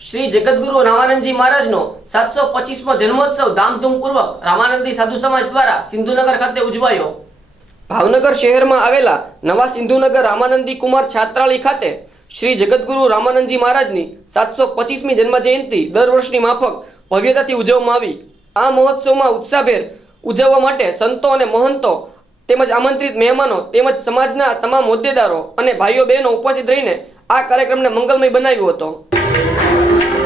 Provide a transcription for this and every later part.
શ્રી જગતગુરુ રામાનંદજી મહારાજનો સાતસો પચીસમો જન્મોત્સવ ધામધૂમપૂર્વક રામાનંદી સાધુ સમાજ દ્વારા સિંધુનગર ખાતે ઉજવાયો. ભાવનગર શહેરમાં આવેલા નવા સિંધુનગર રામાનંદી કુમાર છાત્રાલય ખાતે શ્રી જગતગુરુ રામાનંદજી મહારાજની સાતસો પચીસમી જન્મ જયંતિ દર વર્ષની માફક ભવ્યતાથી ઉજવવામાં આવી. આ મહોત્સવમાં ઉત્સાહભેર ઉજવવા માટે સંતો અને મહંતો તેમજ આમંત્રિત મહેમાનો તેમજ સમાજના તમામ હોદ્દેદારો અને ભાઈઓ બહેનો ઉપસ્થિત રહીને આ કાર્યક્રમને મંગલમય બનાવ્યો હતો.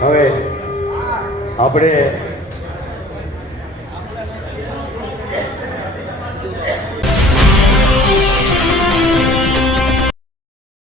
હવે આપણે